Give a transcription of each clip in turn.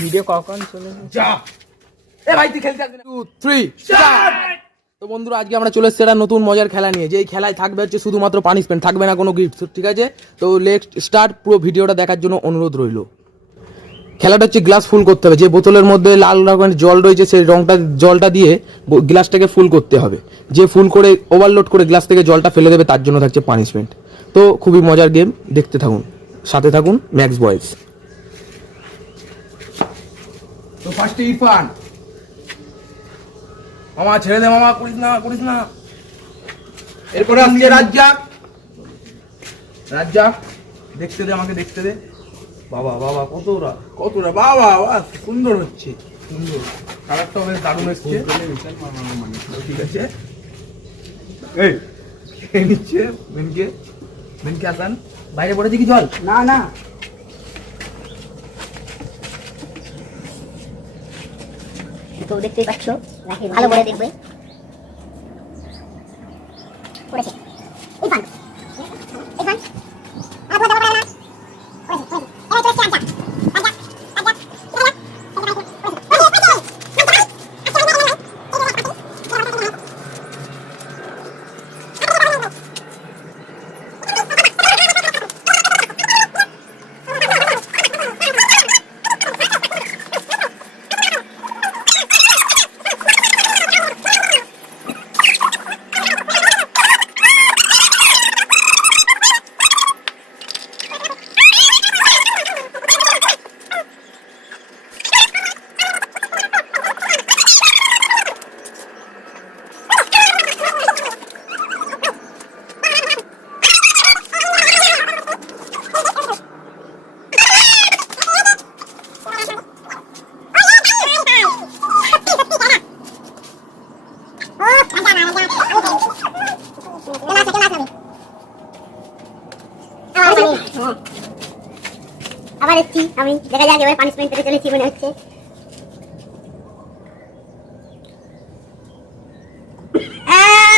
Video কখন চলে যা এ ভাই তুই খেলতে আসবি না 2 3 স্টার্ট। তো বন্ধুরা আজকে আমরা চলে এসেছি একটা নতুন মজার খেলা নিয়ে, যে এই খেলায় থাকবে হচ্ছে শুধুমাত্র পানিশমেন্ট, থাকবে না কোনো গিফট, ঠিক আছে? তো লেটস স্টার্ট। পুরো ভিডিওটা দেখার জন্য অনুরোধ রইল। খেলাটা হচ্ছে গ্লাস ফুল করতে হবে, যে বোতলের মধ্যে লাল রকমের জল রয়েছে সেই জলটা দিয়ে গ্লাসটাকে ফুল করতে হবে। যে ফুল করে ওভারলোড করে গ্লাস থেকে জলটা ফেলে দেবে তার জন্য থাকছে পানিশমেন্ট। তো খুবই মজার গেম, দেখতে থাকুন, সাথে থাকুন ম্যাক্স বয়েজ। তো ফার্স্টে ইরফান, মামা ছেড়ে দে, মামা করিস না। এরপরে আসছে রাজ্জাক, দেখতে দে, আমাকে দেখতে দে। বাবা কতটা বাবা সুন্দর হচ্ছে, সুন্দর কালারটাও বেশ দারুণ এসছে। ঠিক আছে, এই নিচ্ছে মেনকে আসান। বাইরে পড়েছে কি জল? না তো দেখতেই পাচ্ছ, ভালো করে দেখবে। করেছে ইরফান আবার এসছি আমি, দেখা যাক এবার পানিশমেন্ট পেতে চলেছি মনে হচ্ছে।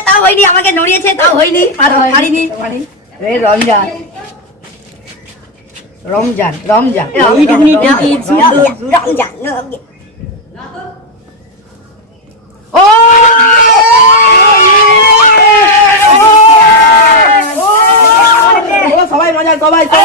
তাও হয়নি, আমাকে নড়িয়েছে তাও হয়নি, পারিনি। রমজান ও সবাই মজা, সবাই দে